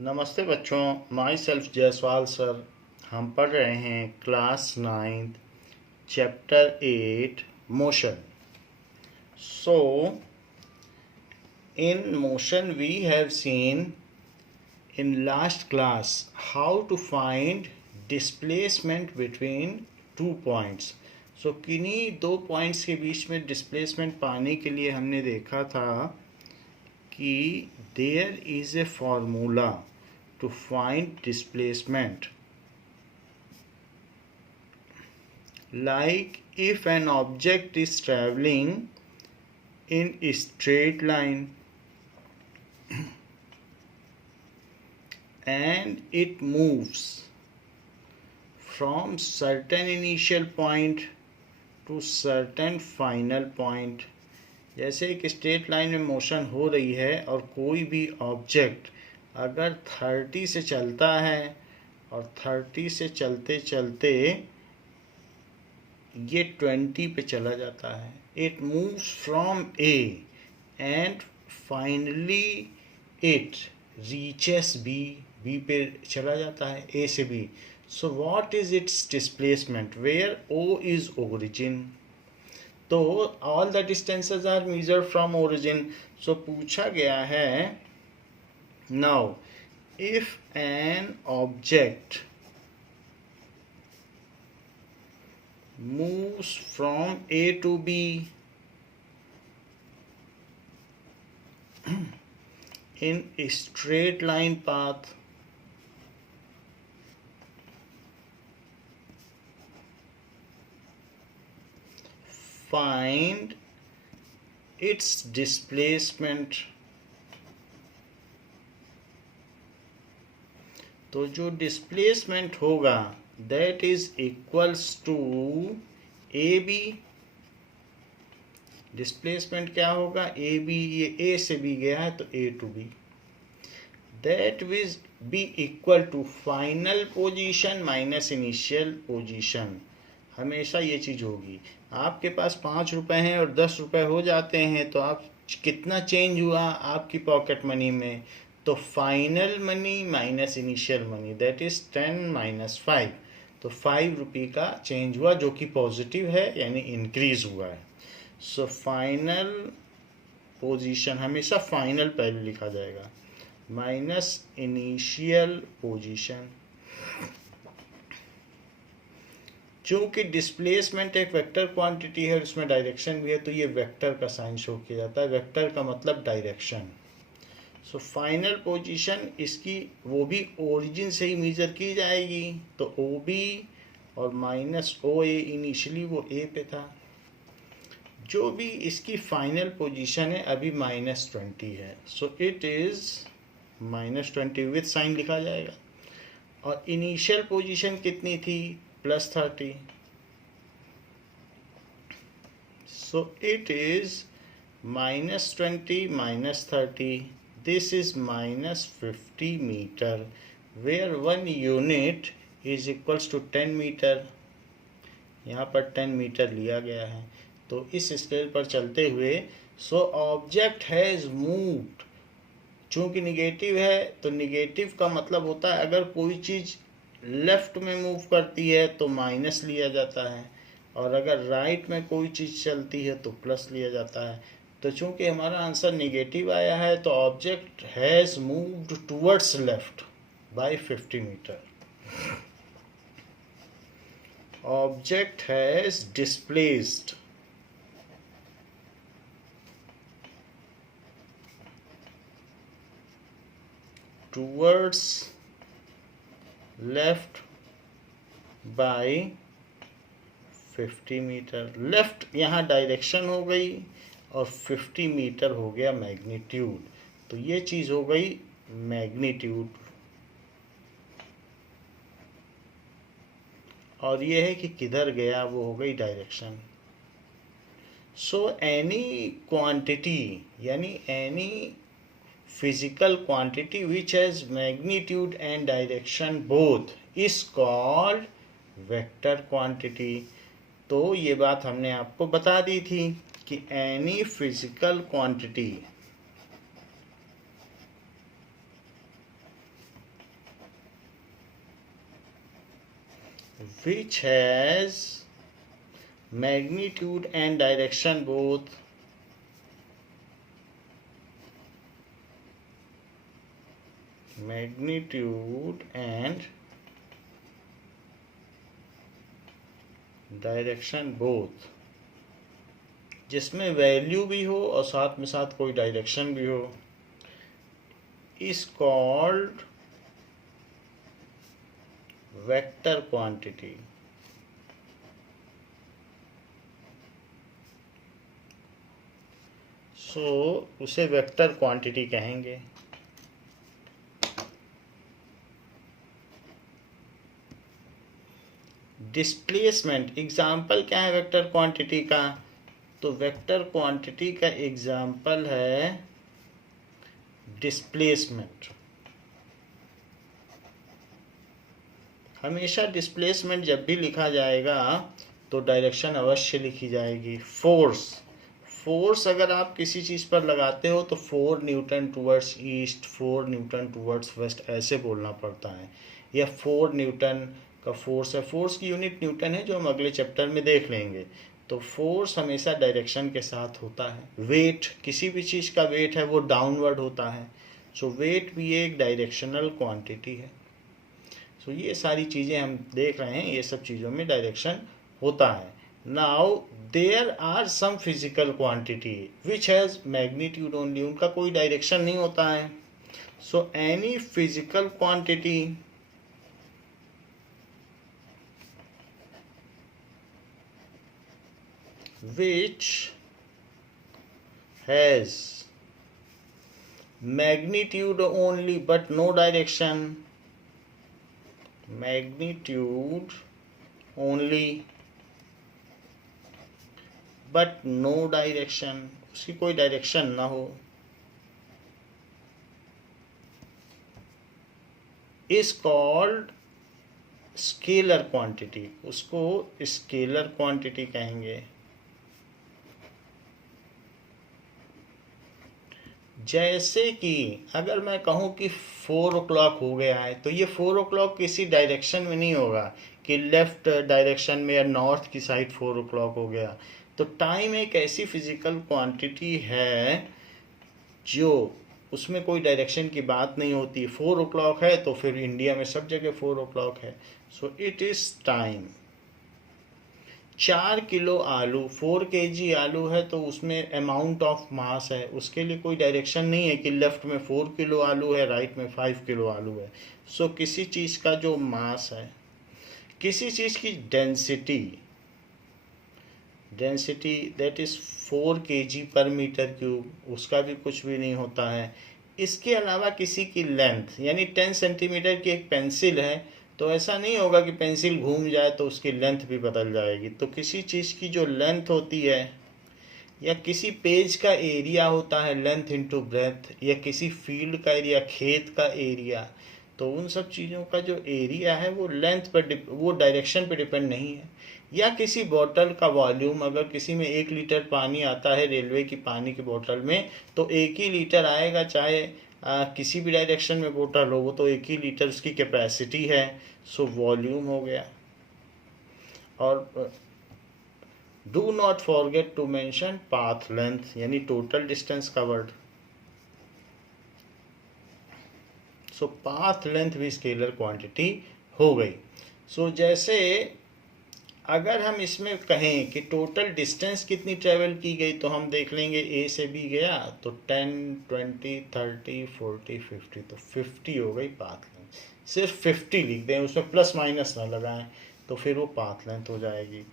नमस्ते बच्चों, my self Jaiswal sir. हम पढ़ रहे हैं class 9 chapter 8 motion. So in motion we have seen in last class how to find displacement between 2 points. So किन्हीं 2 points के बीच में डिस्प्लेसमेंट पाने के लिए हमने देखा था कि there is a formula to find displacement, like if an object is traveling in a straight line and it moves from certain initial point to certain final point। जैसे एक स्ट्रेट लाइन में मोशन हो रही है और कोई भी object अगर 30 से चलता है और 30 से चलते चलते ये 20 पे चला जाता है, it moves from A and finally it reaches B. B पे चला जाता है, ए से B. So what is its displacement where O is origin. तो all the distances are measured from origin. So पूछा गया है, now if an object moves from A to B in a straight line path, find its displacement। तो जो displacement होगा that is equals to A B. Displacement क्या होगा, A B. ये ए से बी गया है तो A to B. That will be equal to final position minus initial position. हमेशा ये चीज़ होगी। आपके पास 5 रुपए हैं और 10 रुपए हो जाते हैं तो आप कितना चेंज हुआ आपकी पॉकेट मनी में, तो final money minus initial money that is 10 minus 5। तो 5 रुपये का चेंज हुआ जो कि पॉजिटिव है, यानी इंक्रीज हुआ है। सो फाइनल पोजीशन हमेशा फाइनल पहले लिखा जाएगा माइनस इनिशियल पोजीशन। चूंकि डिस्प्लेसमेंट एक वेक्टर क्वांटिटी है, उसमें डायरेक्शन भी है, तो ये वेक्टर का साइन शो किया जाता है। वेक्टर का मतलब डायरेक्शन। सो फाइनल पोजीशन इसकी वो भी ओरिजिन से ही मेजर की जाएगी। तो ओ बी और माइनस ओ ए, इनिशियली वो ए पे था। जो भी इसकी फाइनल पोजीशन है अभी -20 है, so it is -20 with sign लिखा जाएगा। और इनिशियल पोजीशन कितनी थी, +30। So it is -20 -30। This is -50 meter, where 1 unit is equals to 10 meter। यहाँ पर 10 मीटर लिया गया है। तो इस स्केल पर चलते हुए सो ऑब्जेक्ट हैज मूव्ड। चूंकि निगेटिव है तो निगेटिव का मतलब होता है अगर कोई चीज़ लेफ्ट में मूव करती है तो माइनस लिया जाता है, और अगर राइट में कोई चीज़ चलती है तो प्लस लिया जाता है। तो चूंकि हमारा आंसर नेगेटिव आया है तो object has moved towards left by 50 metre. Object has displaced towards left by 50 metre. Left यहाँ डायरेक्शन हो गई और 50 मीटर हो गया मैग्नीट्यूड। तो ये चीज़ हो गई मैग्नीट्यूड, और ये है कि किधर गया वो हो गई डायरेक्शन। सो एनी क्वांटिटी यानी any physical quantity which has magnitude and direction both is called vector quantity. तो ये बात हमने आपको बता दी थी कि any physical quantity which has magnitude and direction both. Magnitude and direction both, जिसमें वैल्यू भी हो और साथ में साथ कोई डायरेक्शन भी हो, इज कॉल्ड वेक्टर क्वांटिटी। सो उसे वेक्टर क्वांटिटी कहेंगे। डिस्प्लेसमेंट एग्जाम्पल क्या है वेक्टर क्वांटिटी का? तो वेक्टर क्वांटिटी का एग्जाम्पल है डिस्प्लेसमेंट। हमेशा डिस्प्लेसमेंट जब भी लिखा जाएगा तो डायरेक्शन अवश्य लिखी जाएगी। फोर्स अगर आप किसी चीज़ पर लगाते हो तो 4 newton towards east, 4 newton towards west ऐसे बोलना पड़ता है, या 4 न्यूटन का फोर्स है। फोर्स की यूनिट न्यूटन है जो हम अगले चैप्टर में देख लेंगे। तो फोर्स हमेशा डायरेक्शन के साथ होता है। वेट, किसी भी चीज़ का वेट है वो डाउनवर्ड होता है। सो वेट भी एक डायरेक्शनल क्वांटिटी है। सो ये सारी चीज़ें हम देख रहे हैं, ये सब चीज़ों में डायरेक्शन होता है। Now there are some physical quantity which has magnitude only, उनका कोई डायरेक्शन नहीं होता है। So any physical quantity which has magnitude only but no direction, magnitude only but no direction, उसकी कोई डायरेक्शन ना हो, is called स्केलर क्वांटिटी, उसको स्केलर क्वांटिटी कहेंगे। जैसे कि अगर मैं कहूँ कि 4 o'clock हो गया है, तो ये 4 o'clock किसी डायरेक्शन में नहीं होगा कि लेफ्ट डायरेक्शन में या नॉर्थ की साइड 4 o'clock हो गया। तो टाइम एक ऐसी फिजिकल क्वांटिटी है जो उसमें कोई डायरेक्शन की बात नहीं होती। 4 o'clock है तो फिर इंडिया में सब जगह 4 o'clock है। So it is time. 4 kilo आलू, 4 kg आलू है तो उसमें अमाउंट ऑफ मास है, उसके लिए कोई डायरेक्शन नहीं है कि लेफ्ट में 4 किलो आलू है, राइट में 5 किलो आलू है। सो किसी चीज़ का जो मास है, किसी चीज़ की डेंसिटी दैट इज़ 4 kg पर मीटर क्यूब, उसका भी कुछ भी नहीं होता है। इसके अलावा किसी की लेंथ, यानी 10 सेंटीमीटर की एक पेंसिल है तो ऐसा नहीं होगा कि पेंसिल घूम जाए तो उसकी लेंथ भी बदल जाएगी। तो किसी चीज़ की जो लेंथ होती है, या किसी पेज का एरिया होता है लेंथ इनटू ब्रेथ, या किसी फील्ड का एरिया, खेत का एरिया, तो उन सब चीज़ों का जो एरिया है वो लेंथ पर वो डायरेक्शन पे डिपेंड नहीं है। या किसी बोतल का वॉल्यूम, अगर किसी में 1 लीटर पानी आता है रेलवे की पानी की बोतल में, तो 1 ही लीटर आएगा, चाहे किसी भी डायरेक्शन में बोतल हो, वो तो 1 ही लीटर उसकी कैपेसिटी है। सो वॉल्यूम हो गया। और do not forget to mention path length, यानी total distance covered. So path length भी स्केलर क्वांटिटी हो गई। सो जैसे अगर हम इसमें कहें कि टोटल डिस्टेंस कितनी ट्रेवल की गई, तो हम देख लेंगे ए से बी गया तो 10, 20, 30, 40, 50, तो 50 हो गई पाथ लेंथ। सिर्फ 50 लिख दें, उसमें प्लस माइनस ना लगाएं, तो फिर वो पाथ लेंथ हो जाएगी।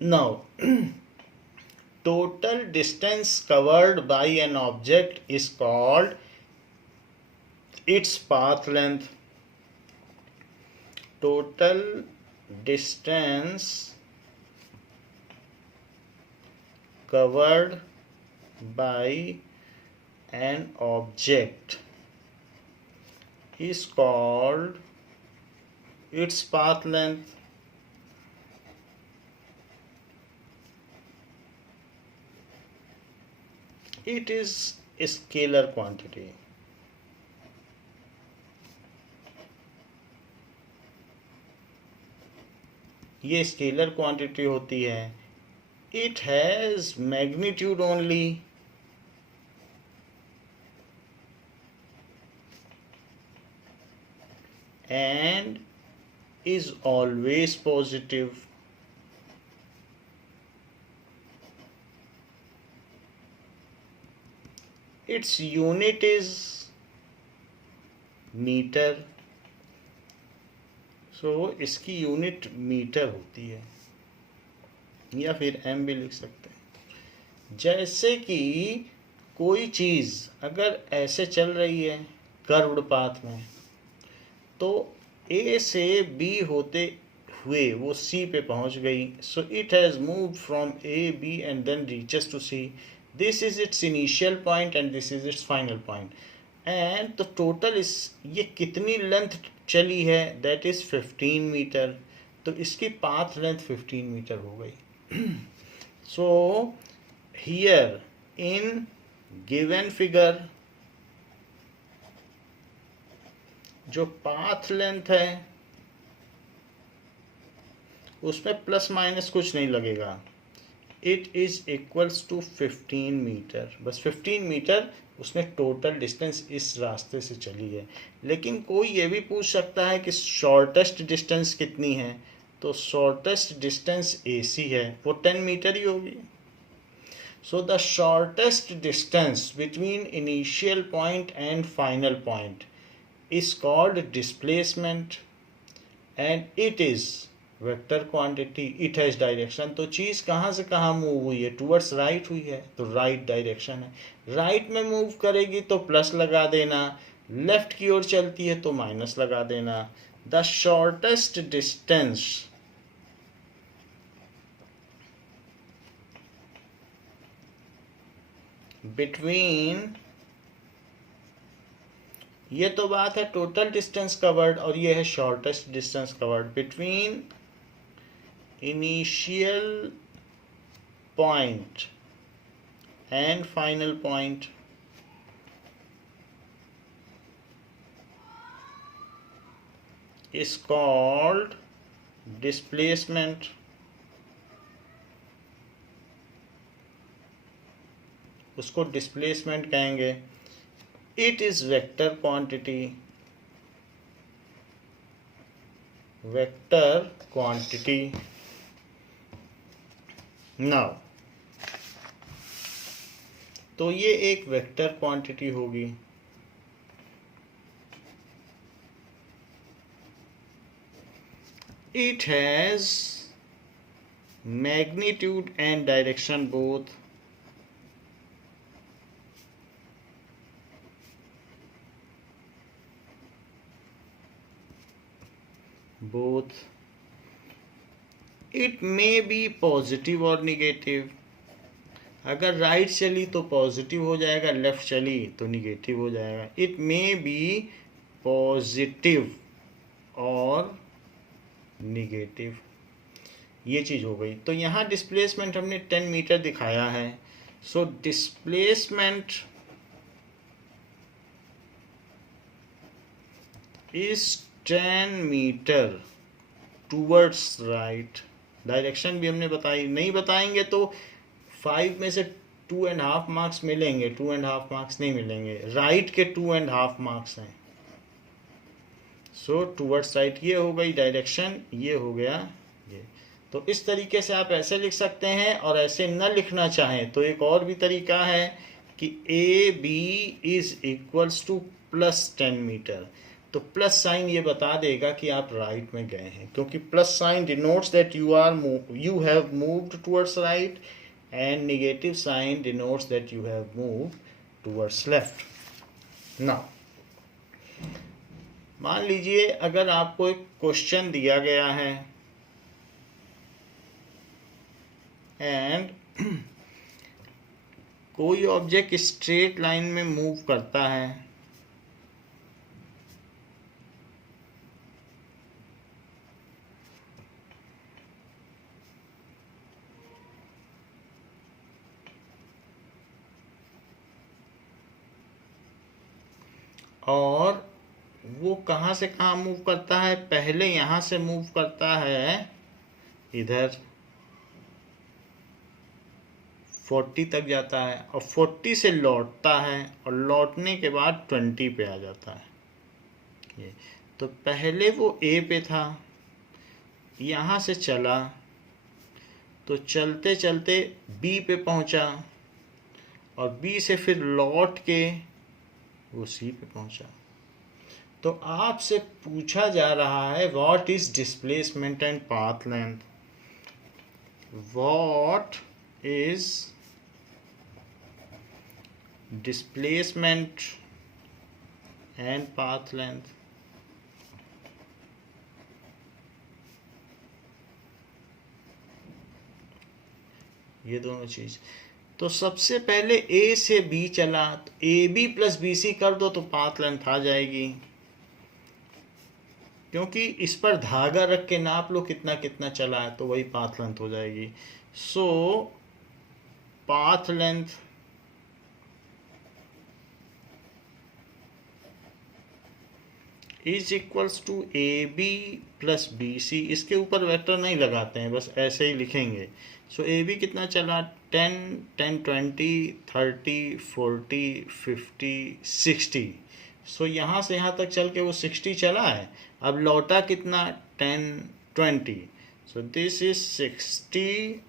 Now total distance covered by an object is called its path length. Total distance covered by an object is called its path length. It is a scalar quantity. ये scalar quantity होती है, it has magnitude only, and is always positive. Its unit is metre, so इसकी unit metre होती है, या फिर M भी लिख सकते हैं। जैसे कि कोई चीज़ अगर ऐसे चल रही है कर्व्ड पाथ में, तो ए से बी होते हुए वो सी पे पहुंच गई, so it has moved from A B and then reaches to C. This is its initial point and this is its final point. And तो टोटल इस ये कितनी लेंथ चली है, दैट इज 15 मीटर। तो इसकी पाथ लेंथ 15 मीटर हो गई। So here in given figure जो पाथ लेंथ है उसमें प्लस माइनस कुछ नहीं लगेगा, it is equals to 15 metre. बस 15 मीटर उसने टोटल डिस्टेंस इस रास्ते से चली है। लेकिन कोई ये भी पूछ सकता है कि शॉर्टेस्ट डिस्टेंस कितनी है, तो शॉर्टेस्ट डिस्टेंस AC है, वो 10 मीटर ही होगी। सो the shortest distance between initial point and final point is called displacement and it is vector quantity, it has direction। तो चीज कहाँ से कहाँ मूव हुई है, टूवर्ड्स राइट हुई है, तो राइट डायरेक्शन है। राइट में मूव करेगी तो प्लस लगा देना, लेफ्ट की ओर चलती है तो माइनस लगा देना। द शॉर्टेस्ट डिस्टेंस बिटवीन, ये तो बात है टोटल डिस्टेंस कवर्ड और ये है shortest distance covered, between initial point and final point is called displacement. उसको डिस्प्लेसमेंट कहेंगे। It is vector quantity, vector quantity। Now, तो ये एक वेक्टर क्वांटिटी होगी। It has magnitude and direction both। both it may be positive or negative। अगर right चली तो positive हो जाएगा, लेफ्ट चली तो निगेटिव हो जाएगा। इट मे बी पॉजिटिव और निगेटिव, ये चीज हो गई। तो यहाँ डिस्प्लेसमेंट हमने 10 मीटर दिखाया है। So displacement is 10 metre towards right. Direction भी हमने बताई, नहीं बताएंगे तो 5 में से 2.5 मार्क्स मिलेंगे, 2.5 मार्क्स नहीं मिलेंगे। राइट के 2.5 मार्क्स हैं। सो टूवर्ड्स राइट ये हो गई डायरेक्शन, ये हो गया ये। तो इस तरीके से आप ऐसे लिख सकते हैं, और ऐसे न लिखना चाहें तो एक और भी तरीका है कि AB is equals to plus 10 metre. तो प्लस साइन ये बता देगा कि आप राइट में गए हैं, क्योंकि plus sign denotes that you have moved towards right and negative sign denotes that you have moved towards left. Now मान लीजिए अगर आपको एक क्वेश्चन दिया गया है एंड कोई ऑब्जेक्ट स्ट्रेट लाइन में मूव करता है, और वो कहाँ से कहाँ मूव करता है, पहले यहाँ से मूव करता है इधर 40 तक जाता है और 40 से लौटता है और लौटने के बाद 20 पे आ जाता है। ये तो पहले वो ए पे था, यहाँ से चला तो चलते चलते बी पे पहुँचा और बी से फिर लौट के वो सी पे पहुँचा। तो आपसे पूछा जा रहा है what is displacement and path length. What is displacement and path length. ये दोनों चीज। तो सबसे पहले ए से बी चला तो A B plus B C कर दो तो पाथ लेंथ आ जाएगी, क्योंकि इस पर धागा रख के नाप लो कितना कितना चला है तो वही पाथ लेंथ हो जाएगी। So path length is equals to A B plus B C. इसके ऊपर वेक्टर नहीं लगाते हैं, बस ऐसे ही लिखेंगे। सो ए बी कितना चला 10 10 20 30 40 50 60। सो यहाँ से यहाँ तक चल के वो 60 चला है। अब लौटा कितना 10 20। So this is 60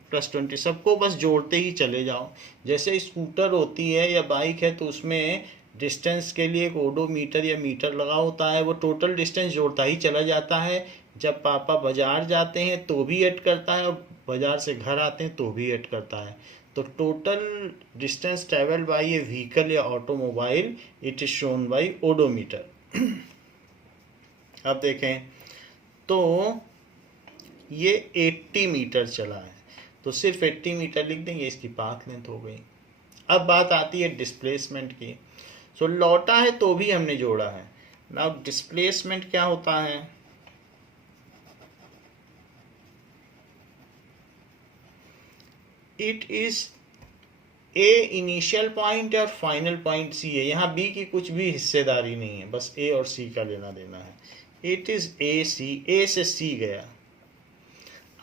plus 20। सबको बस जोड़ते ही चले जाओ। जैसे स्कूटर होती है या बाइक है तो उसमें डिस्टेंस के लिए एक ओडोमीटर या मीटर लगा होता है, वो टोटल डिस्टेंस जोड़ता ही चला जाता है। जब पापा बाजार जाते हैं तो भी ऐड करता है और बाजार से घर आते हैं तो भी ऐड करता है। तो total distance travel by a vehicle या automobile it is shown by odometer. अब देखें तो ये 80 मीटर चला है तो सिर्फ 80 मीटर लिख देंगे, इसकी पाथ लेंथ हो गई। अब बात आती है डिस्प्लेसमेंट की। सो लौटा है तो भी हमने जोड़ा है। नाउ डिस्प्लेसमेंट क्या होता है, it is a initial point और फाइनल पॉइंट सी है। यहाँ बी की कुछ भी हिस्सेदारी नहीं है, बस ए और सी का लेना देना है। इट इज ए सी, ए से सी गया।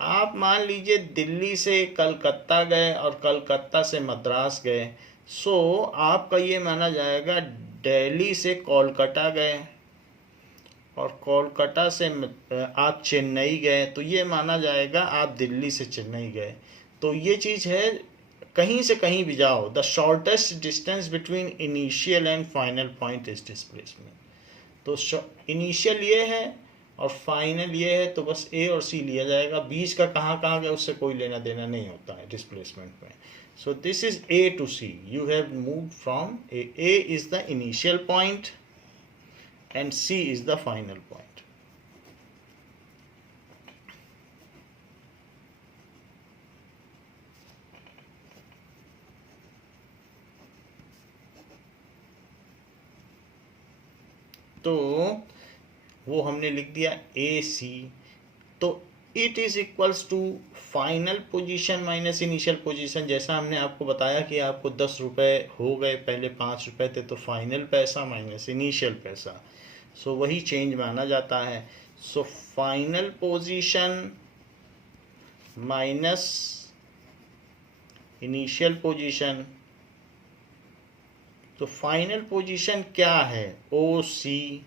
आप मान लीजिए दिल्ली से कलकत्ता गए और कलकत्ता से मद्रास गए, सो आपका ये माना जाएगा दिल्ली से कोलकाता गए और कोलकाता से आप चेन्नई गए, तो ये माना जाएगा आप दिल्ली से चेन्नई गए। तो ये चीज़ है, कहीं से कहीं भी जाओ, the shortest distance between initial and final point is displacement. तो इनिशियल ये है और फाइनल ये है, तो बस ए और सी लिया जाएगा। बीच का कहाँ कहाँ गया उससे कोई लेना देना नहीं होता है डिस्प्लेसमेंट में। So this is A to C, you have moved from A is the initial point and C is the final point. तो वो हमने लिख दिया ए सी। तो it is equals to final position minus initial position. जैसा हमने आपको बताया कि आपको 10 रुपये हो गए, पहले 5 रुपये थे, तो फाइनल पैसा माइनस इनिशियल पैसा, सो वही चेंज माना जाता है। So final position minus initial position. तो फाइनल पोजीशन क्या है, ओ सी,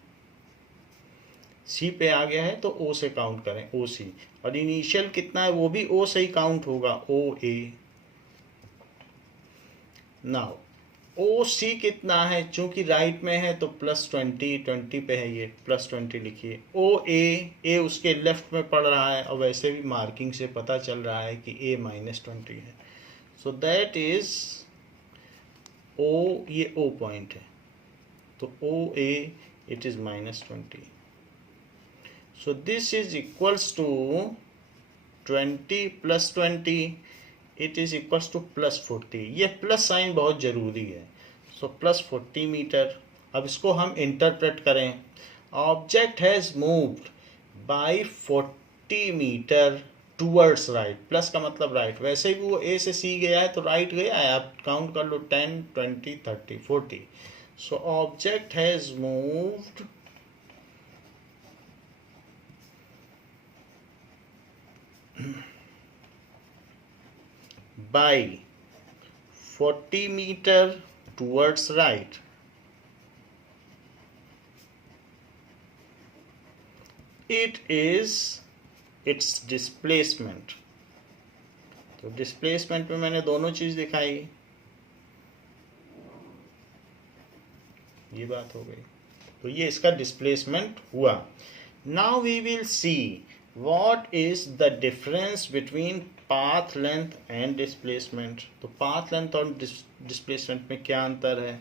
सी पे आ गया है तो ओ से काउंट करें, ओ सी। और इनिशियल कितना है वो भी ओ से ही काउंट होगा, ओ ए। नाउ ओ सी कितना है, चूंकि राइट में है तो +20, 20 पे है ये, +20 लिखिए। ओ ए उसके लेफ्ट में पड़ रहा है और वैसे भी मार्किंग से पता चल रहा है कि ए -20 है। सो दैट इज ओ, ये ओ पॉइंट है, तो O A it is -20। So this is equals to 20 + 20 it is equals to +40। ये प्लस साइन बहुत ज़रूरी है। So +40 metre. अब इसको हम इंटरप्रेट करें, object has moved by 40 metre towards right. Plus का मतलब राइट, वैसे ही वो ए से सी गया है तो राइट गया है। आप काउंट कर लो 10 20 30 40। So object has moved by 40 meter towards right, it is its displacement. तो डिस्प्लेसमेंट में मैंने दोनों चीज दिखाई, ये बात हो गई, तो ये इसका डिस्प्लेसमेंट हुआ. Now we will see what is the difference between path length and displacement. तो पाथ लेंथ और डिस्प्लेसमेंट में क्या अंतर है?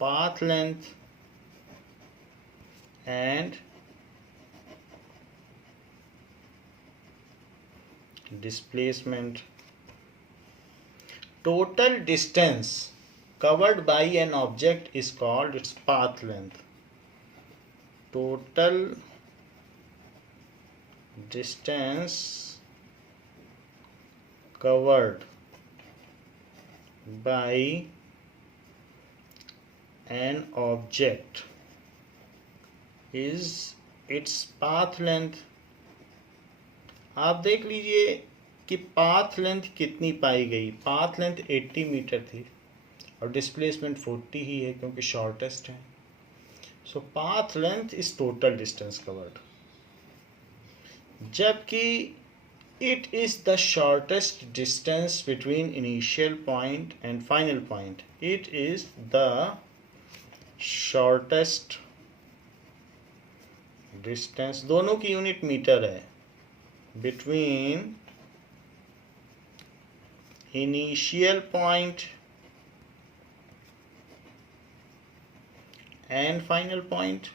Path length and displacement. Total distance covered by an object is called its path length. Total distance covered by an object is its path length. आप देख लीजिए कि पाथ लेंथ कितनी पाई गई. पाथ लेंथ 80 मीटर थी और डिस्प्लेसमेंट 40 ही है क्योंकि शॉर्टेस्ट है. So path length is total distance covered, जबकि it is the shortest distance between initial point and final point. It is the shortest distance, दोनों की यूनिट मीटर है, between initial point and final point.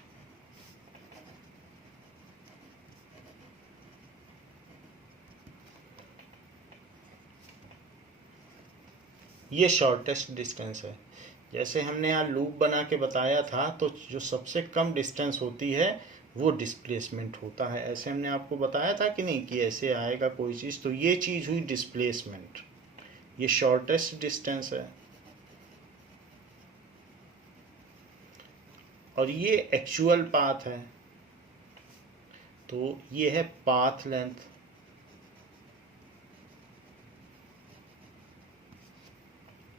ये shortest distance है. जैसे हमने यहाँ loop बना के बताया था, तो जो सबसे कम डिस्टेंस होती है वो डिस्प्लेसमेंट होता है. ऐसे हमने आपको बताया था कि नहीं कि ऐसे आएगा कोई चीज़, तो ये चीज़ हुई डिस्प्लेसमेंट. ये शॉर्टेस्ट डिस्टेंस है और ये एक्चुअल पाथ है, तो ये है पाथ लेंथ.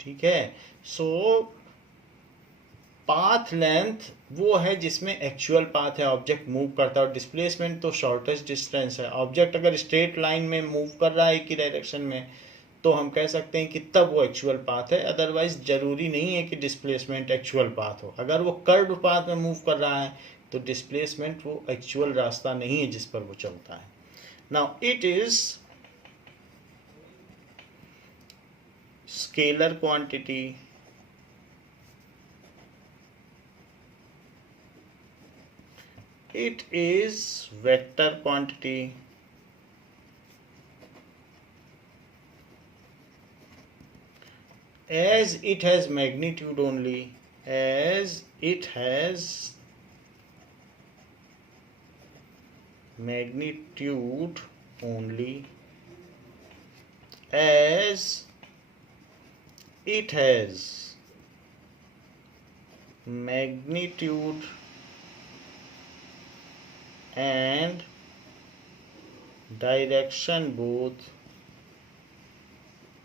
ठीक है. सो पाथ लेंथ वो है जिसमें एक्चुअल पाथ है, ऑब्जेक्ट मूव करता है, और डिस्प्लेसमेंट तो शॉर्टेस्ट डिस्टेंस है. ऑब्जेक्ट अगर स्ट्रेट लाइन में मूव कर रहा है एक ही डायरेक्शन में, तो हम कह सकते हैं कि तब वो एक्चुअल पाथ है. अदरवाइज जरूरी नहीं है कि डिस्प्लेसमेंट एक्चुअल पाथ हो. अगर वो कर्व पाथ में मूव कर रहा है तो डिस्प्लेसमेंट वो एक्चुअल रास्ता नहीं है जिस पर वो चलता है. Now it is scalar quantity. It is vector quantity. As it has magnitude only, as it has magnitude only, as it has magnitude and direction both.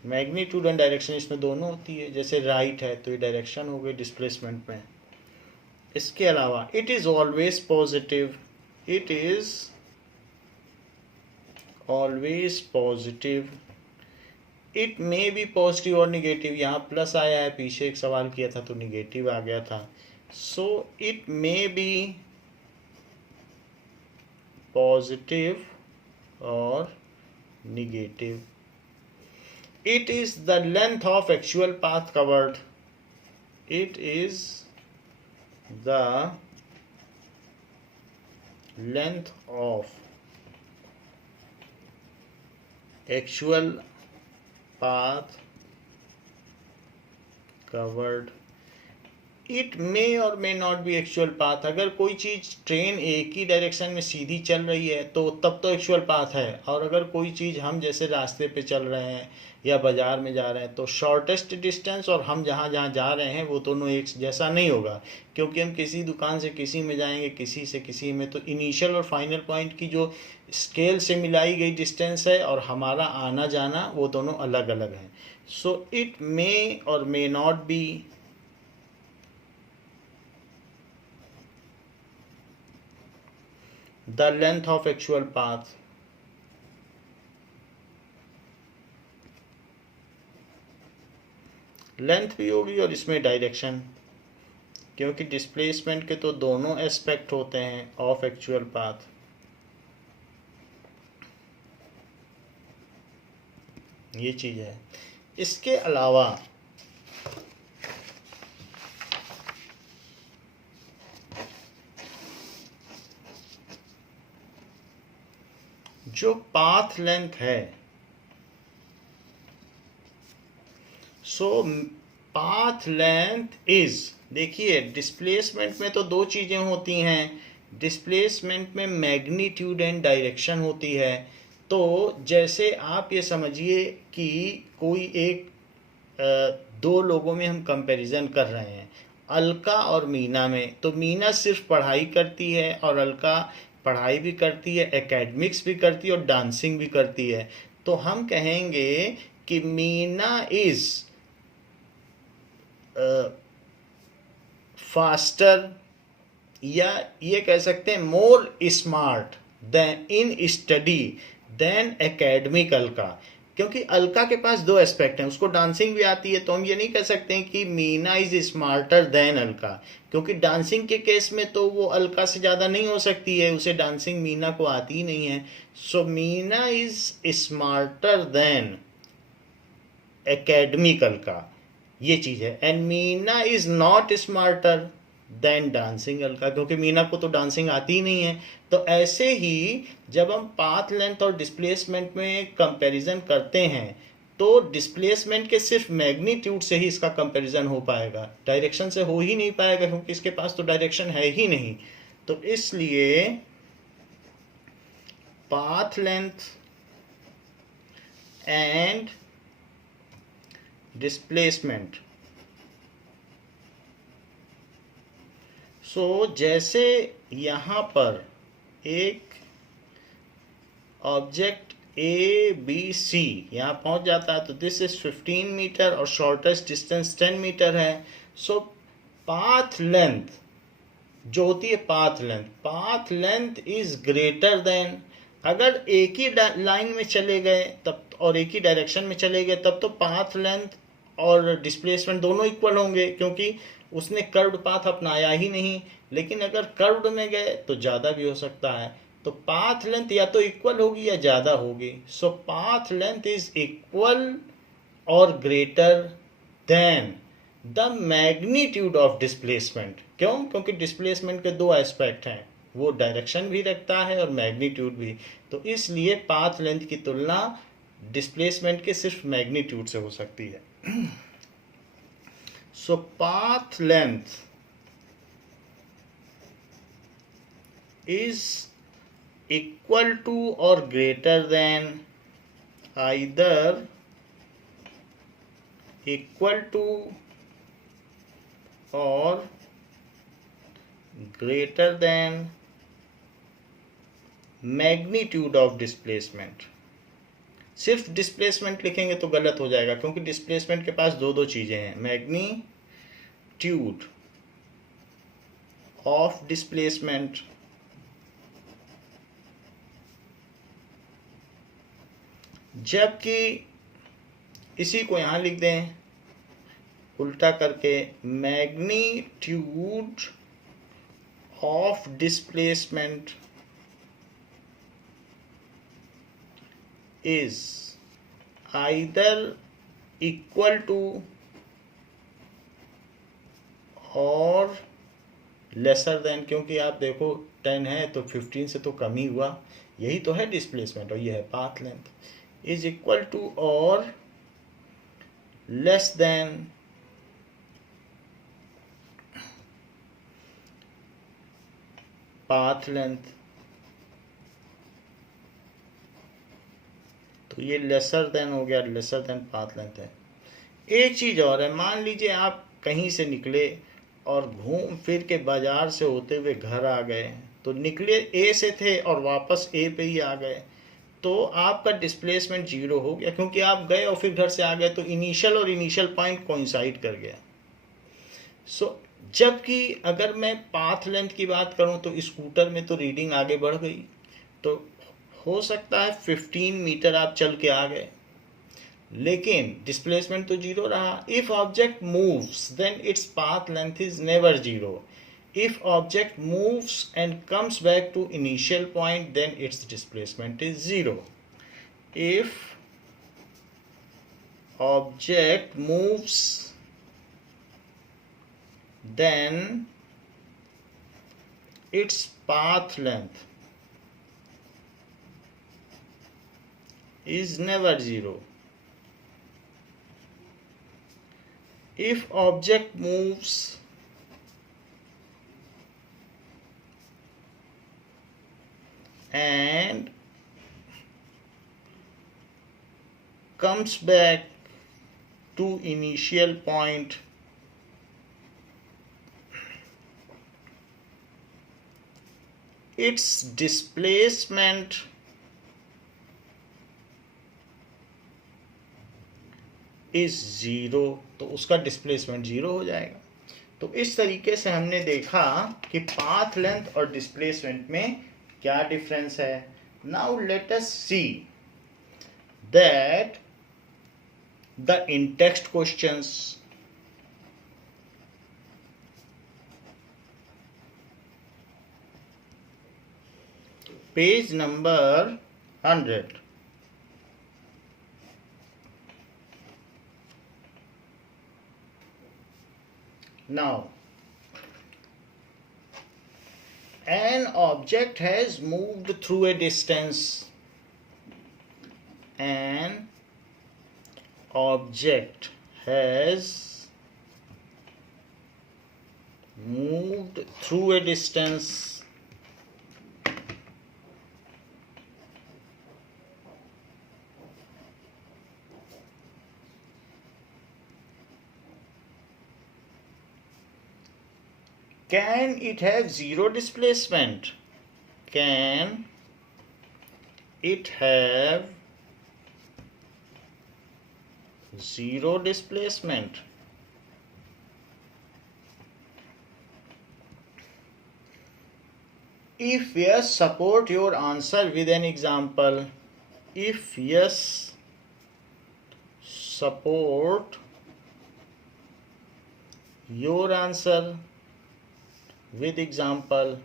Magnitude and direction इसमें दोनों होती है. जैसे राइट है तो ये डायरेक्शन हो गई डिस्प्लेसमेंट में. इसके अलावा it is always positive. It is always positive. It may be positive और निगेटिव. यहाँ प्लस आया है, पीछे एक सवाल किया था तो निगेटिव आ गया था. So it may be positive or negative. It is the length of actual path covered. It is the length of actual path covered. It may और may not be actual path. अगर कोई चीज़ train एक ही direction में सीधी चल रही है तो तब तो एक्चुअल पाथ है, और अगर कोई चीज़ हम जैसे रास्ते पे चल रहे हैं या बाजार में जा रहे हैं तो शॉर्टेस्ट डिस्टेंस और हम जहाँ जहाँ जा रहे हैं वो दोनों एक जैसा नहीं होगा, क्योंकि हम किसी दुकान से किसी में जाएंगे, किसी से किसी में, तो इनिशियल और फाइनल पॉइंट की जो स्केल से मिलाई गई डिस्टेंस है और हमारा आना जाना वो दोनों अलग अलग हैं। सो इट मे और may not B the length of actual path। Length भी होगी और इसमें डायरेक्शन, क्योंकि डिस्प्लेसमेंट के तो दोनों एस्पेक्ट होते हैं ऑफ एक्चुअल पाथ। ये चीज़ है। इसके अलावा जो पाथ लेंथ है, सो पाथ लेंथ इज, देखिए डिस्प्लेसमेंट में तो दो चीज़ें होती हैं, डिस्प्लेसमेंट में मैग्नीट्यूड एंड डायरेक्शन होती है। तो जैसे आप ये समझिए कि कोई एक दो लोगों में हम कंपैरिजन कर रहे हैं, अलका और मीना में, तो मीना सिर्फ पढ़ाई करती है और अलका पढ़ाई भी करती है, एकेडमिक्स भी करती है और डांसिंग भी करती है। तो हम कहेंगे कि मीना इज फास्टर, या ये कह सकते हैं more smart then in study then academic Alka, क्योंकि अलका के पास दो एस्पेक्ट हैं, उसको डांसिंग भी आती है। तो हम ये नहीं कह सकते हैं कि Meena is smarter then Alka, क्योंकि डांसिंग के केस में तो वो अलका से ज़्यादा नहीं हो सकती है, उसे डांसिंग मीना को आती ही नहीं है। So Meena is smarter than academic Alka, ये चीज़ है। And Meena is not smarter than dancing Alka, क्योंकि मीना को तो डांसिंग आती ही नहीं है। तो ऐसे ही जब हम पाथ लेंथ और डिस्प्लेसमेंट में कंपैरिजन करते हैं तो डिस्प्लेसमेंट के सिर्फ मैग्नीट्यूड से ही इसका कंपैरिजन हो पाएगा, डायरेक्शन से हो ही नहीं पाएगा, क्योंकि इसके पास तो डायरेक्शन है ही नहीं। तो इसलिए पाथ लेंथ एंड डिस्प्लेसमेंट, सो जैसे यहाँ पर एक ऑब्जेक्ट ए बी सी यहाँ पहुँच जाता है, तो दिस इज 15 मीटर और शॉर्टेस्ट डिस्टेंस 10 मीटर है। सो पाथ लेंथ जो होती है, path length is greater than, अगर एक ही लाइन में चले गए तब और एक ही डायरेक्शन में चले गए तब तो पाथ लेंथ और डिस्प्लेसमेंट दोनों इक्वल होंगे, क्योंकि उसने कर्व्ड पाथ अपनाया ही नहीं। लेकिन अगर कर्व्ड में गए तो ज़्यादा भी हो सकता है, तो पाथ लेंथ या तो इक्वल होगी या ज़्यादा होगी। सो पाथ लेंथ इज इक्वल और greater then the magnitude of displacement. क्यों? क्योंकि डिस्प्लेसमेंट के दो एस्पेक्ट हैं, वो डायरेक्शन भी रखता है और मैग्नीट्यूड भी। तो इसलिए पाथ लेंथ की तुलना डिस्प्लेसमेंट के सिर्फ मैग्नीट्यूड से हो सकती है। So path length is equal to और greater than, either equal to और greater than magnitude of displacement. सिर्फ डिस्प्लेसमेंट लिखेंगे तो गलत हो जाएगा, क्योंकि डिस्प्लेसमेंट के पास दो चीजें हैं, मैग्नीट्यूड ऑफ डिस्प्लेसमेंट जबकि इसी को यहां लिख दें उल्टा करके, magnitude of displacement is either equal to और लेसर देन, क्योंकि आप देखो 10 है तो 15 से तो कम ही हुआ, यही तो है डिस्प्लेसमेंट और ये है path length, is equal to और लेस देन पाथ लेंथ, तो ये लेसर देन हो गया, लेसर देन पाथ लेंथ है। एक चीज और है, मान लीजिए आप कहीं से निकले और घूम फिर के बाजार से होते हुए घर आ गए, तो निकले ए से थे और वापस ए पे ही आ गए, तो आपका डिस्प्लेसमेंट जीरो हो गया, क्योंकि आप गए और फिर घर से आ गए, तो इनिशियल और इनिशियल पॉइंट कोइंसाइड कर गया। जबकि अगर मैं पाथ लेंथ की बात करूं तो स्कूटर में तो रीडिंग आगे बढ़ गई, तो हो सकता है 15 मीटर आप चल के आ गए, लेकिन डिस्प्लेसमेंट तो जीरो रहा। If object moves then its path length is never zero. If object moves and comes back to initial point then its displacement is zero. If object moves then its path length is never zero. If object moves and comes back to initial point, its displacement is zero, तो उसका displacement zero हो जाएगा। तो इस तरीके से हमने देखा कि पाथ लेंथ और डिस्प्लेसमेंट में क्या डिफरेंस है। Now let us see that the in text questions, page number 100। Now, an object has moved through a distance. An object has moved through a distance Can it have zero displacement? Can it have zero displacement? If yes, support your answer with an example. If yes, support your answer with example.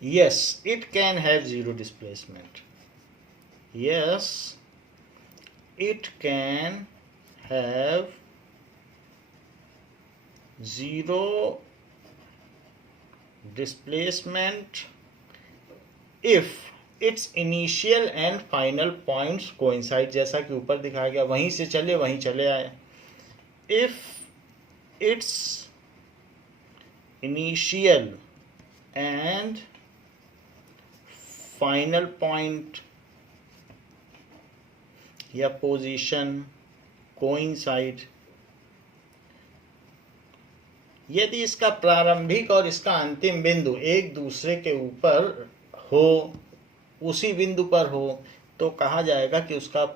Yes, it can have zero displacement. Yes, it can have zero displacement if its initial and final points coincide, जैसा कि ऊपर दिखाया गया, वहीं से चले वहीं चले आए। If its initial and final point या पोजीशन कोइंसाइड, यदि इसका प्रारंभिक और इसका अंतिम बिंदु एक दूसरे के ऊपर हो, उसी बिंदु पर हो, तो कहा जाएगा कि उसका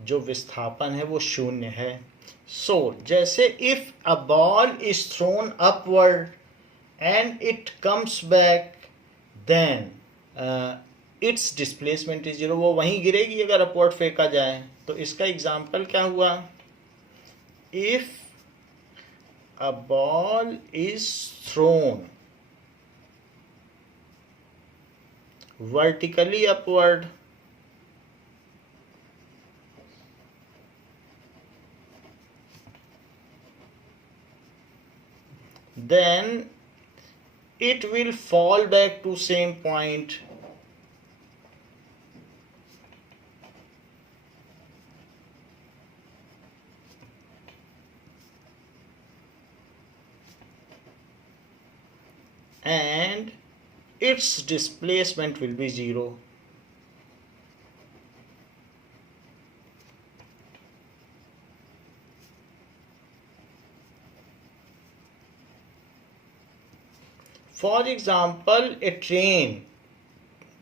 जो विस्थापन है वो शून्य है। सो जैसे if a ball is thrown upward and it comes back then its displacement is zero, वो वहीं गिरेगी अगर अपवर्ड फेंका जाए। तो इसका एग्जाम्पल क्या हुआ? If a ball is thrown vertically upward then it will fall back to same point and its displacement will be 0. For example, a train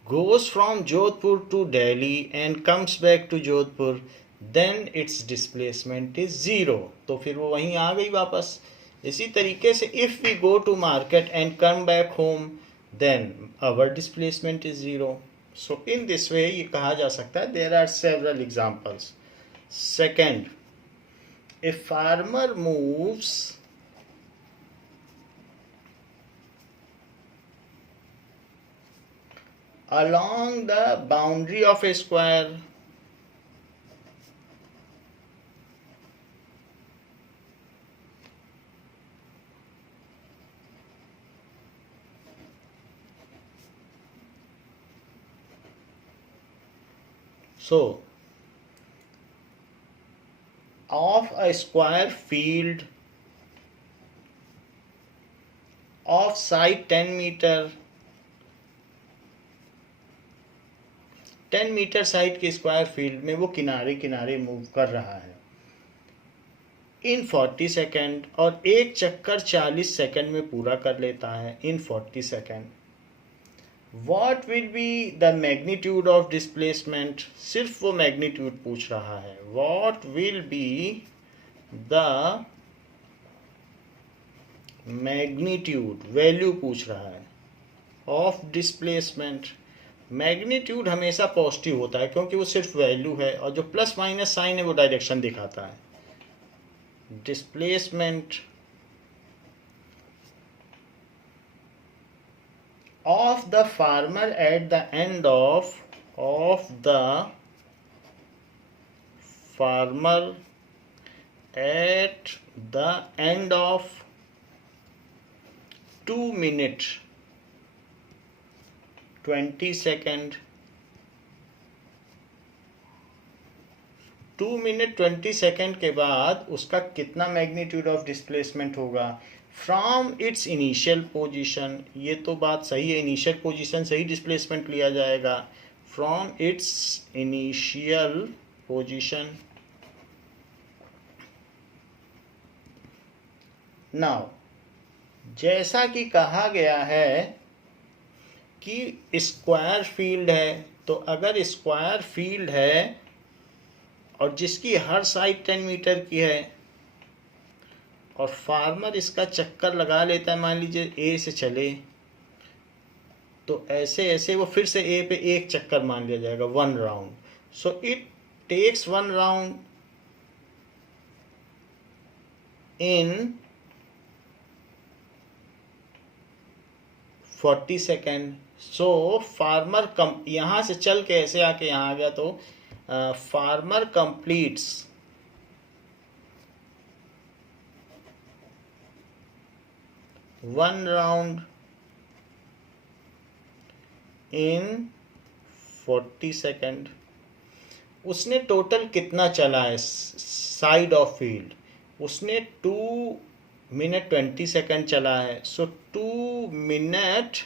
goes from Jodhpur to Delhi and comes back to Jodhpur, then its displacement is 0. तो फिर वो वहीं आ गई वापस. इसी तरीके से if we go to market and come back home, then our displacement is 0. So in this way ये कहा जा सकता है there are several examples. Second, a farmer moves along the boundary of a square so of a square field of side 10 meter 10 metre side के square field में वो किनारे किनारे मूव कर रहा है इन 40 सेकेंड और एक चक्कर 40 सेकेंड में पूरा कर लेता है इन 40 second. What will be the magnitude of displacement. सिर्फ वो मैग्नीट्यूड पूछ रहा है. What will be the magnitude value पूछ रहा है ऑफ डिस्प्लेसमेंट. मैग्नीट्यूड हमेशा पॉजिटिव होता है क्योंकि वो सिर्फ वैल्यू है और जो प्लस माइनस साइन है वो डायरेक्शन दिखाता है. Displacement of the farmer at the end of the farmer at the end of 2 minute 20 second 2 minute 20 second के बाद उसका कितना मैग्नीट्यूड ऑफ डिस्प्लेसमेंट होगा फ्रॉम इट्स इनिशियल पोजीशन. ये तो बात सही है, इनिशियल पोजीशन से ही डिस्प्लेसमेंट लिया जाएगा. From its initial position. Now जैसा कि कहा गया है कि स्क्वायर फील्ड है, तो अगर स्क्वायर फील्ड है और जिसकी हर साइड 10 मीटर की है और फार्मर इसका चक्कर लगा लेता है, मान लीजिए ए से चले तो ऐसे ऐसे वो फिर से ए पे एक चक्कर मान लिया जाएगा 1 round. So it takes 1 round in 40 second. So farmer यहाँ से चल के ऐसे आके यहाँ आ गया तो farmer completes one round in 40 second. उसने टोटल कितना चला है साइड ऑफ फील्ड. उसने 2 minute 20 सेकेंड चला है. सो 2 minute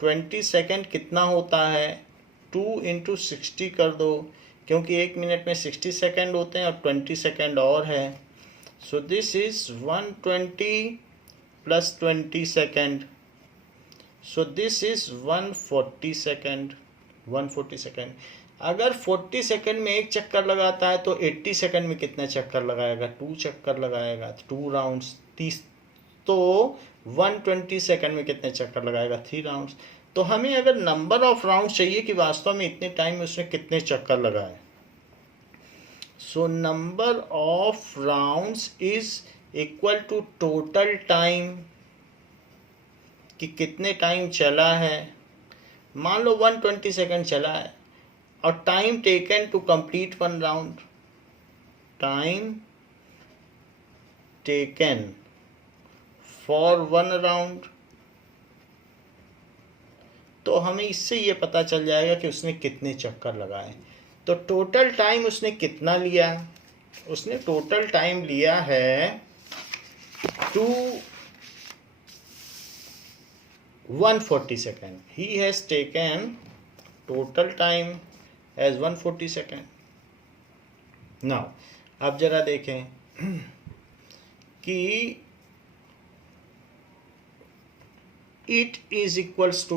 20 सेकेंड कितना होता है 2 into 60 कर दो क्योंकि 1 मिनट में 60 सेकेंड होते हैं और 20 सेकेंड और है. So this is 120 plus 20 second. So this is 140 second. 140 second. अगर 40 सेकेंड में एक चक्कर लगाता है तो 80 सेकेंड में कितना चक्कर लगाएगा 2 चक्कर लगाएगा 2 राउंड्स 30. तो 120 सेकेंड में कितने चक्कर लगाएगा 3 राउंड्स. तो हमें अगर नंबर ऑफ राउंड्स चाहिए कि वास्तव में इतने टाइम में उसने कितने चक्कर लगाए. So number of rounds is equal to total time कि कितने टाइम चला है. मान लो 120 सेकेंड चला है और time taken to complete 1 round. Time taken for 1 round. तो हमें इससे ये पता चल जाएगा कि उसने कितने चक्कर लगाए. तो टोटल टाइम उसने कितना लिया. उसने टोटल टाइम लिया है 2 140 second. He has taken total time as 140 second. Now अब जरा देखें कि it is equals to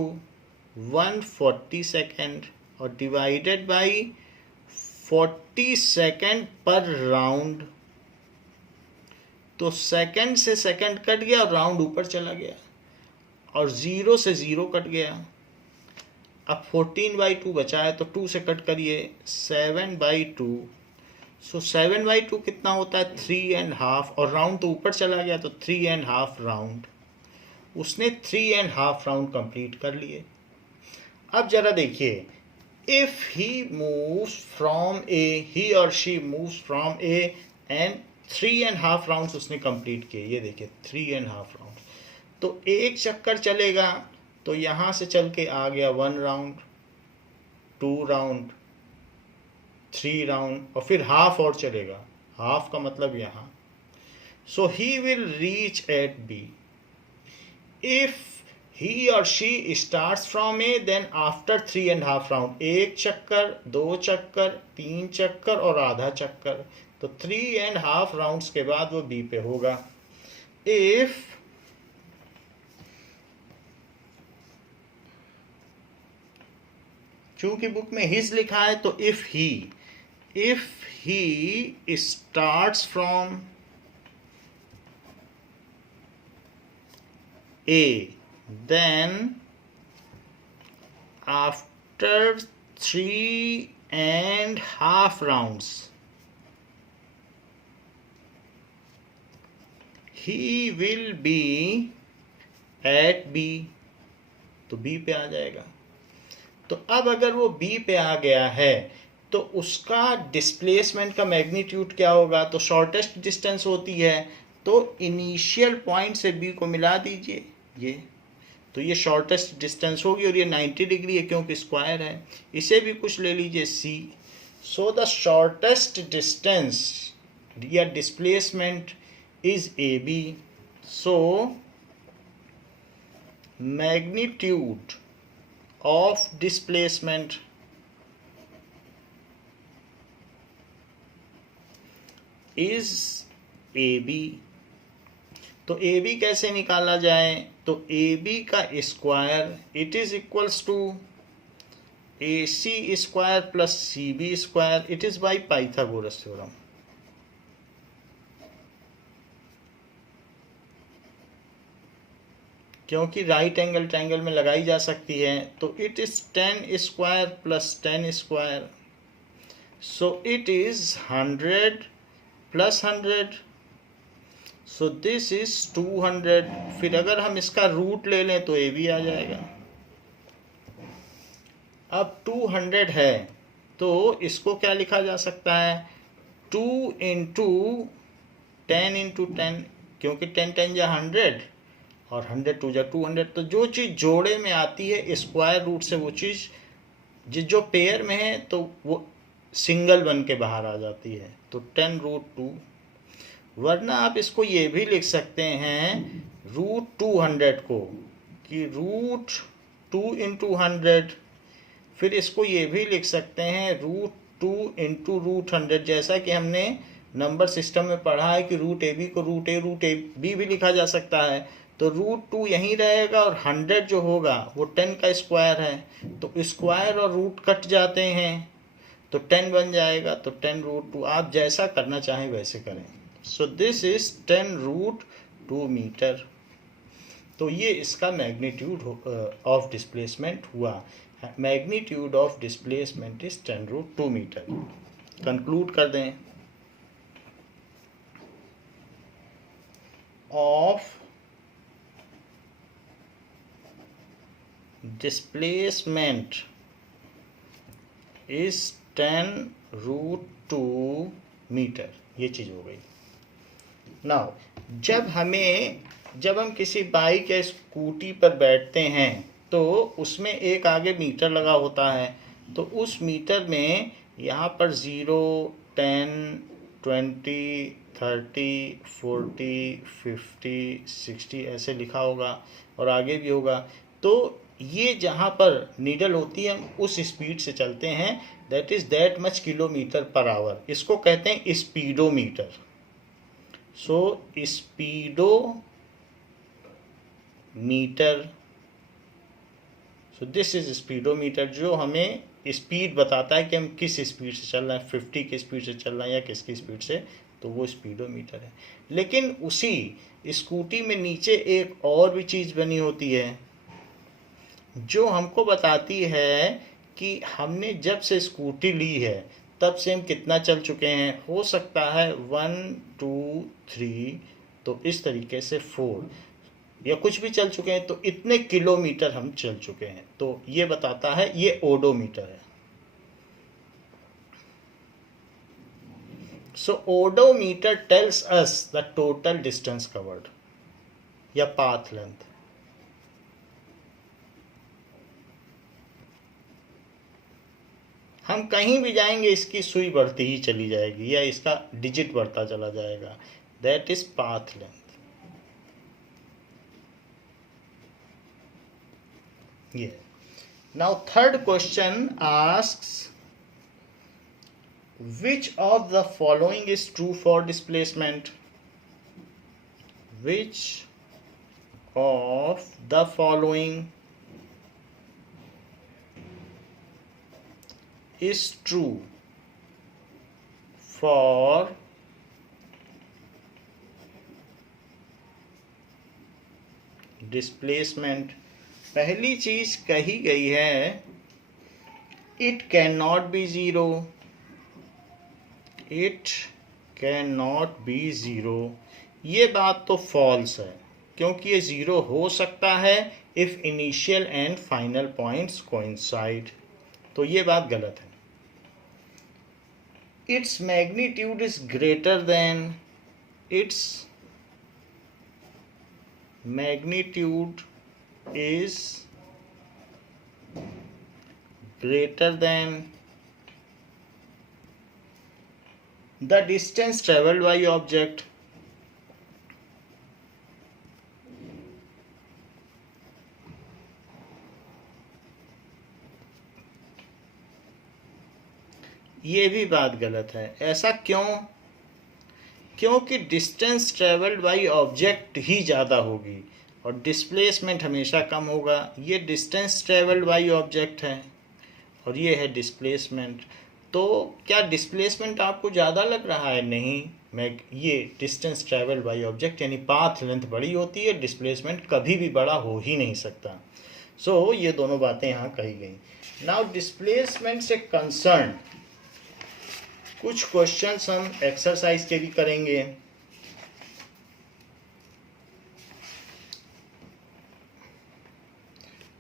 140 second और डिवाइडेड बाई 40 सेकेंड पर राउंड. तो सेकेंड से सेकेंड कट गया और राउंड ऊपर चला गया और 0 से 0 कट गया. अब 14/2 बचा है तो 2 से कट करिए 7/2. सो 7/2 कितना होता है 3.5 और राउंड तो ऊपर चला गया तो 3.5 राउंड. उसने 3.5 राउंड कंप्लीट कर लिए. अब जरा देखिए, इफ ही मूव्स फ्रॉम ए, ही और she moves from A and 3.5 rounds उसने कंप्लीट किए. ये देखिए 3.5 राउंड. तो एक चक्कर चलेगा तो यहाँ से चल के आ गया 1 राउंड, 2 राउंड, 3 राउंड और फिर हाफ और चलेगा. हाफ का मतलब यहाँ. So he will reach at B. If he or she starts from A, then after 3.5 round, एक चक्कर, 2 चक्कर, 3 चक्कर और आधा चक्कर, तो 3.5 राउंड्स के बाद वो B पे होगा. If चूंकि बुक में his लिखा है तो if he starts from A, then after 3.5 rounds he will be at B. तो B पे आ जाएगा. तो अब अगर वो B पे आ गया है तो उसका डिस्प्लेसमेंट का मैग्नीट्यूड क्या होगा. तो शॉर्टेस्ट डिस्टेंस होती है तो इनिशियल पॉइंट से B को मिला दीजिए. ये तो ये शॉर्टेस्ट डिस्टेंस होगी और ये 90 डिग्री है क्योंकि स्क्वायर है. इसे भी कुछ ले लीजिए C. So the shortest distance या displacement is AB. So magnitude of displacement is AB. तो AB कैसे निकाला जाए. तो AB का square it is equals to AC square plus CB square. It is by Pythagoras theorem. क्योंकि right angle triangle में लगाई जा सकती है. तो it is 10 square plus 10 square. So it is 100 plus 100. So this is 200. फिर अगर हम इसका रूट ले लें तो AB आ जाएगा. अब 200 है तो इसको क्या लिखा जा सकता है 2 इंटू 10 इंटू 10, क्योंकि 10 10 या 100 और 100 2 या 200. तो जो चीज़ जोड़े में आती है स्क्वायर रूट से वो चीज़ जो पेयर में है तो वो सिंगल बन के बाहर आ जाती है. तो 10√2. वरना आप इसको ये भी लिख सकते हैं √200 को कि √2 इंटू 100. फिर इसको ये भी लिख सकते हैं √2 इंटू √100. जैसा कि हमने नंबर सिस्टम में पढ़ा है कि √AB को √A भी लिखा जा सकता है. तो √2 यहीं रहेगा और 100 जो होगा वो 10 का स्क्वायर है. तो स्क्वायर और रूट कट जाते हैं तो 10 बन जाएगा. तो 10√2. आप जैसा करना चाहें वैसे करें. So this is 10√2 metre. तो ये इसका मैग्नीट्यूड ऑफ डिस्प्लेसमेंट हुआ. Magnitude of displacement is 10√2 metre. Conclude कर दें. Of displacement is 10√2 metre. ये चीज़ हो गई. नाउ जब हम किसी बाइक या स्कूटी पर बैठते हैं तो उसमें एक आगे मीटर लगा होता है. तो उस मीटर में यहाँ पर 0, 10, 20, 30, 40, 50, 60 ऐसे लिखा होगा और आगे भी होगा. तो ये जहाँ पर नीडल होती है हम उस स्पीड से चलते हैं, that is that much kilometre per hour, इसको कहते हैं speedometer. So speedometer, so this is speedometer, जो हमें स्पीड बताता है कि हम किस स्पीड से चल रहे हैं, 50 की स्पीड से चल रहे हैं या किसकी स्पीड से, तो वो स्पीडोमीटर है। लेकिन उसी स्कूटी में नीचे एक और भी चीज़ बनी होती है जो हमको बताती है कि हमने जब से स्कूटी ली है तब से हम कितना चल चुके हैं। हो सकता है 1 2 3, तो इस तरीके से 4 या कुछ भी चल चुके हैं, तो इतने किलोमीटर हम चल चुके हैं, तो ये बताता है, ये ओडोमीटर है। So odometer tells us the total distance covered या पाथ लेंथ। हम कहीं भी जाएंगे इसकी सुई बढ़ती ही चली जाएगी या इसका डिजिट बढ़ता चला जाएगा, that is path length. Yeah. Now third question asks, which of the following is true for displacement? Which of the following is true for displacement? पहली चीज कही गई है, it can not be zero, it can not be zero. ये बात तो false है, क्योंकि ये जीरो हो सकता है if initial and final points coincide, तो ये बात गलत है। Its magnitude is greater than, its magnitude is greater than the distance traveled by object. ये भी बात गलत है। ऐसा क्यों? क्योंकि डिस्टेंस ट्रेवल्ड बाई ऑब्जेक्ट ही ज़्यादा होगी और डिस्प्लेसमेंट हमेशा कम होगा। ये डिस्टेंस ट्रेवल्ड बाई ऑब्जेक्ट है और ये है डिस्प्लेसमेंट। तो क्या डिस्प्लेसमेंट आपको ज़्यादा लग रहा है? नहीं, मैं ये डिस्टेंस ट्रेवल्ड बाई ऑब्जेक्ट यानी पाथ लेंथ बड़ी होती है, डिस्प्लेसमेंट कभी भी बड़ा हो ही नहीं सकता। सो ये दोनों बातें यहाँ कही गई। नाउ डिस्प्लेसमेंट से कंसर्न कुछ क्वेश्चंस हम एक्सरसाइज के भी करेंगे।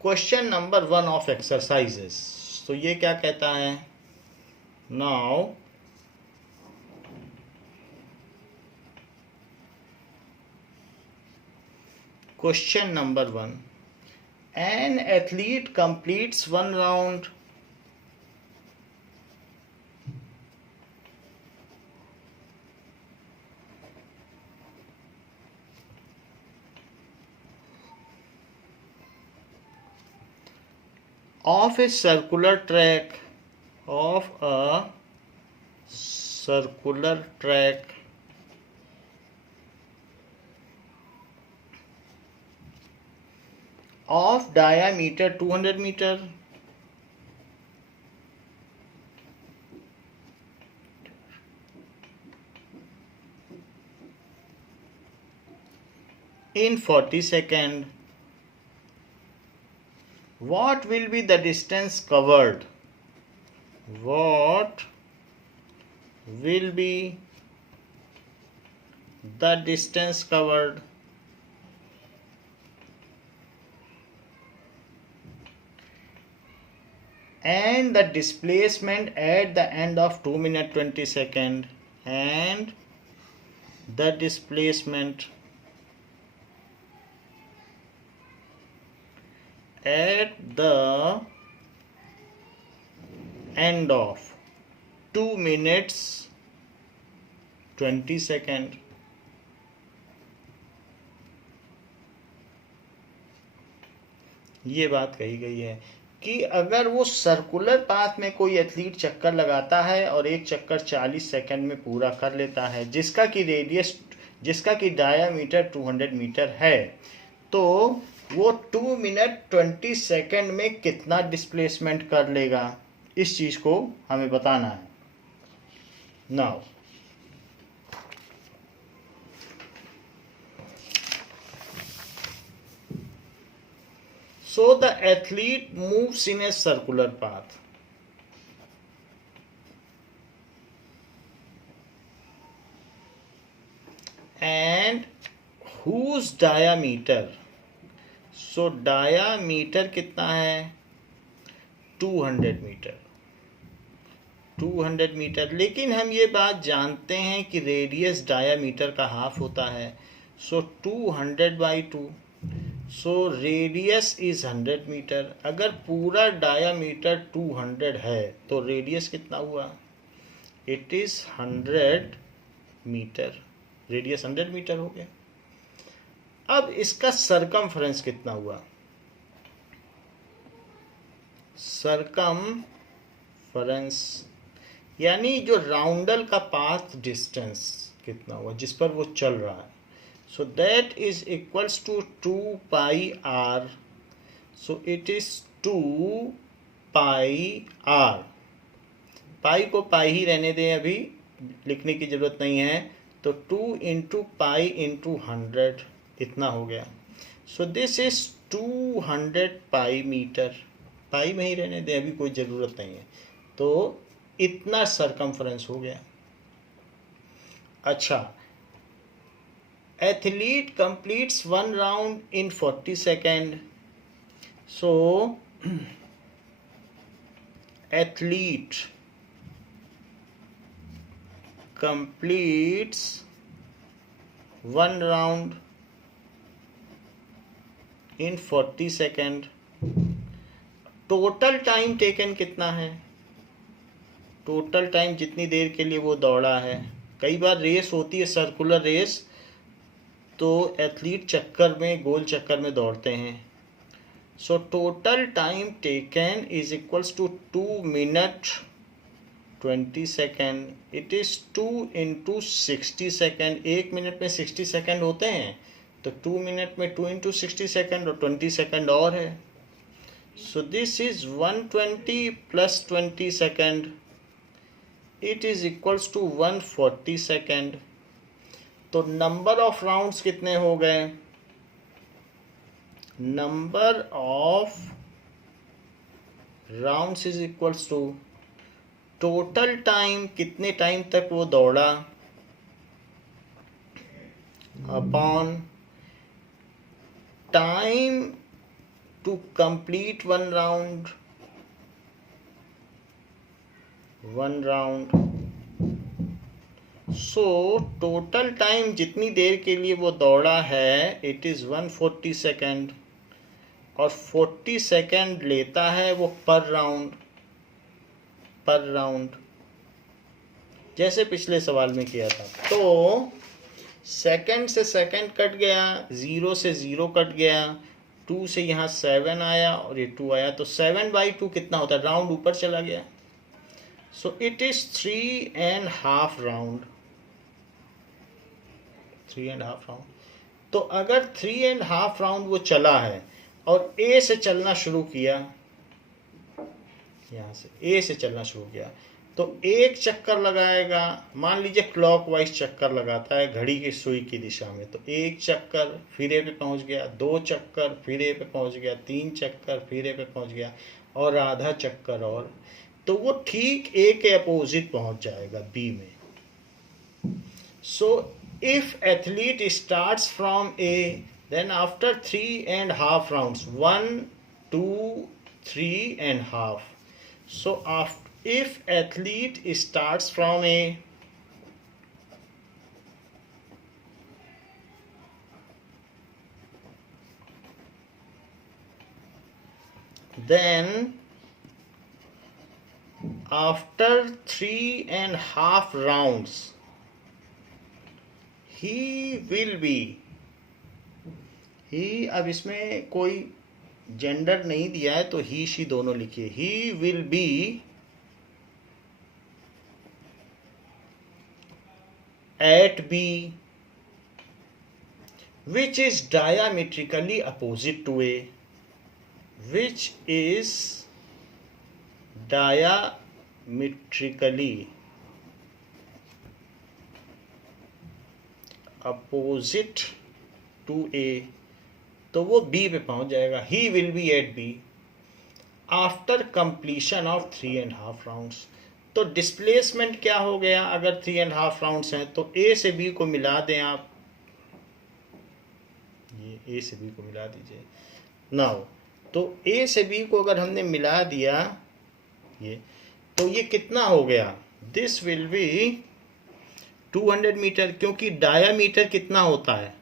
क्वेश्चन नंबर 1 ऑफ एक्सरसाइजेस, तो ये क्या कहता है? Now question number 1, an athlete completes 1 round of a circular track of diameter 200 meter in 40 seconds. What will be the distance covered? What will be the distance covered? And the displacement at the end of 2 minutes 20 seconds, and the displacement at the end of 2 minutes 20 seconds. ये बात कही गई है कि अगर वो circular path में कोई एथलीट चक्कर लगाता है और एक चक्कर 40 सेकंड में पूरा कर लेता है, जिसका कि डायामीटर 200 मीटर है, तो वो 2 मिनट 20 सेकंड में कितना डिस्प्लेसमेंट कर लेगा, इस चीज को हमें बताना है। Now so the athlete moves in a circular path and whose diameter, so diameter कितना है 200 मीटर, 200 मीटर। लेकिन हम ये बात जानते हैं कि रेडियस डायामीटर का हाफ होता है, so 200/2, so radius is 100 metre. अगर पूरा डायामीटर 200 है तो रेडियस कितना हुआ, it is 100 metre, radius 100 metre हो गया। अब इसका सरकमफ्रेंस कितना हुआ, सरकमफ्रेंस यानी जो राउंडल का पाथ डिस्टेंस कितना हुआ जिस पर वो चल रहा है, so that is equals to 2 pi r, so it is 2 pi r, पाई को पाई ही रहने दें, अभी लिखने की जरूरत नहीं है, तो 2 इंटू पाई इंटू 100 इतना हो गया, so this is 200 pi metre, pi में ही रहने दें, अभी कोई ज़रूरत नहीं है, तो इतना सरकमफ्रेंस हो गया। अच्छा, athlete completes 1 round in 40 seconds, so athlete completes 1 round in 40 seconds, total time taken कितना है, टोटल टाइम जितनी देर के लिए वो दौड़ा है। कई बार रेस होती है सर्कुलर रेस, तो एथलीट चक्कर में, गोल चक्कर में दौड़ते हैं, so total time taken is equals to 2 minute 20 second, it is 2 into 60 second, 1 minute में 60 सेकेंड होते हैं, तो 2 मिनट में 2 इंटू 60 सेकेंड और 20 सेकेंड और है, so this is 120 plus 20 second, it is equals to 140 second. तो नंबर ऑफ राउंड्स कितने हो गए, number of rounds is equals to total time, कितने टाइम तक वो दौड़ा, upon time to complete 1 round, 1 round, so total time जितनी देर के लिए वो दौड़ा है इट इज 140 सेकेंड, और 40 सेकेंड लेता है वो पर राउंड, पर राउंड, जैसे पिछले सवाल में किया था। तो सेकेंड से सेकेंड कट गया, 0 से 0 कट गया, 2 से यहाँ 7 आया और ये 2 आया, तो 7/2 कितना होता है, राउंड ऊपर चला गया, सो इट इज 3.5 राउंड, 3.5 राउंड। तो अगर 3.5 राउंड वो चला है और ए से चलना शुरू किया, यहाँ से ए से चलना शुरू किया, तो एक चक्कर लगाएगा, मान लीजिए क्लॉकवाइज चक्कर लगाता है घड़ी की सुई की दिशा में, तो एक चक्कर फिर ए पे पहुंच गया, 2 चक्कर फिर ए पे पहुंच गया, 3 चक्कर फिर ए पे पहुंच गया, और आधा चक्कर और, तो वो ठीक ए के अपोजिट पहुंच जाएगा बी में। सो if athlete starts from A, then after 3.5 rounds, 1, 2, 3.5, so if athlete starts from A, then after 3.5 rounds he will be, ही अब इसमें कोई जेंडर नहीं दिया है तो ही शी दोनों लिखिए। He will be at B which is diametrically opposite to A, which is diametrically opposite to A, तो वो B पे पहुंच जाएगा। He will be at B after completion of 3.5 rounds। तो डिस्प्लेसमेंट क्या हो गया, अगर 3.5 राउंड्स हैं तो A से B को मिला दें आप, ये A से B को मिला दीजिए। नाउ तो A से B को अगर हमने मिला दिया ये, तो ये कितना हो गया, दिस विल बी 200 मीटर, क्योंकि डायामीटर कितना होता है,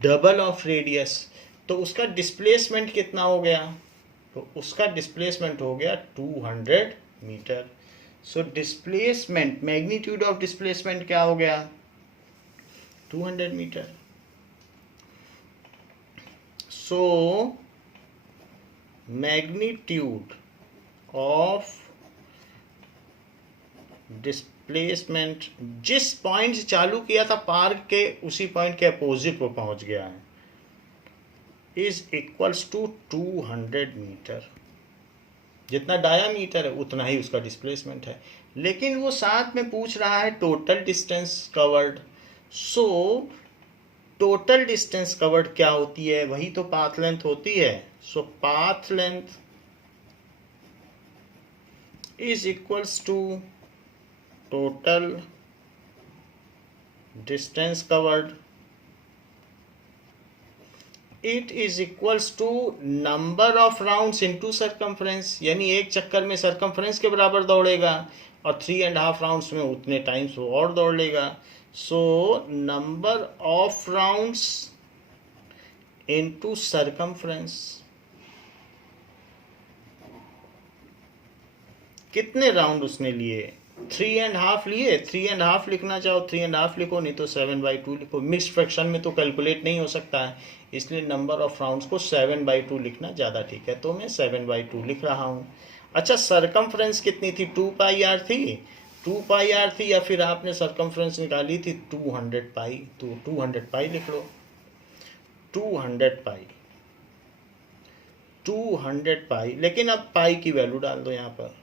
डबल ऑफ रेडियस। तो उसका डिस्प्लेसमेंट कितना हो गया, तो उसका डिस्प्लेसमेंट हो गया 200 metre. So displacement, magnitude of displacement क्या हो गया, 200 metre. So magnitude of displacement, जिस पॉइंट से चालू किया था पार्क के, उसी पॉइंट के अपोजिट वो पहुंच गया है, इज इक्वल्स टू 200 मीटर। जितना डायामीटर है उतना ही उसका डिस्प्लेसमेंट है, लेकिन वो साथ में पूछ रहा है total distance covered. So total distance covered क्या होती है, वही तो पाथ लेंथ होती है। So path length is equals to total distance covered, it is equals to number of rounds into circumference, यानी एक चक्कर में सरकमफ्रेंस के बराबर दौड़ेगा और 3.5 राउंड्स में उतने टाइम्स वो और दौड़ लेगा। सो number of rounds into circumference, कितने राउंड उसने लिए, 3.5 लिए, 3.5 लिखना चाहो 3.5 लिखो, नहीं तो 7/2 लिखो। मिक्स फ्रैक्शन में तो कैलकुलेट नहीं हो सकता है, इसलिए नंबर ऑफ राउंड्स को 7/2 लिखना ज़्यादा ठीक है, तो मैं 7/2 लिख रहा हूँ। अच्छा, सरकमफ्रेंस कितनी थी, 2πr थी, 2πr थी, या फिर आपने सरकमफ्रेंस निकाली थी 200 पाई, तो 200 पाई लिख लो। 200 पाई, 200 पाई, लेकिन अब पाई की वैल्यू डाल दो यहाँ पर।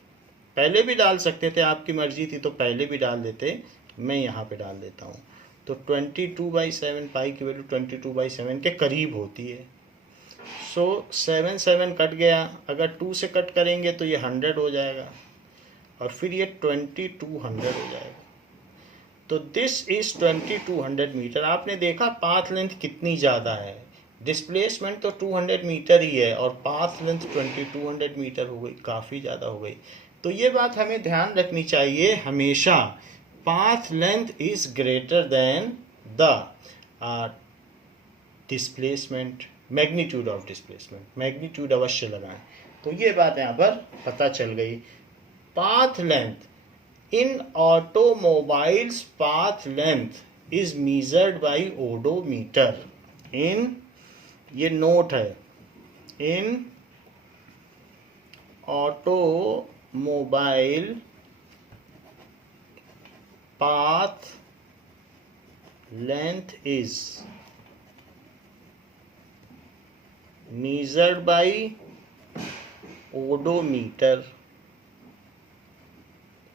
पहले भी डाल सकते थे, आपकी मर्जी थी तो पहले भी डाल देते, मैं यहाँ पे डाल देता हूँ। तो 22/7 पाई की वैल्यू 22/7 के करीब होती है। सो 7 कट गया, अगर 2 से कट करेंगे तो ये 100 हो जाएगा, और फिर ये 2200 हो जाएगा। तो दिस इज 2200 मीटर। आपने देखा पाथ लेंथ कितनी ज़्यादा है, डिस्प्लेसमेंट तो 200 मीटर ही है और पाथ लेंथ 2200 मीटर हो गई, काफ़ी ज़्यादा हो गई। तो ये बात हमें ध्यान रखनी चाहिए हमेशा, path length is greater than the displacement, magnitude of displacement, magnitude अवश्य लगाएं। तो ये बात यहाँ पर पता चल गई। Path length in automobiles, path length is measured by odometer. In, ये नोट है, in automobile path length is measured by odometer।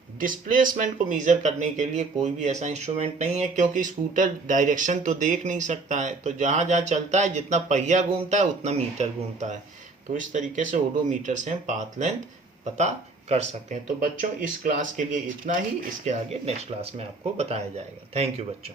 Displacement को मेजर करने के लिए कोई भी ऐसा इंस्ट्रूमेंट नहीं है, क्योंकि स्कूटर डायरेक्शन तो देख नहीं सकता है, तो जहाँ जहाँ चलता है, जितना पहिया घूमता है उतना मीटर घूमता है। तो इस तरीके से ओडोमीटर से हम पाथ लेंथ पता कर सकते हैं। तो बच्चों, इस क्लास के लिए इतना ही, इसके आगे नेक्स्ट क्लास में आपको बताया जाएगा। थैंक यू बच्चों।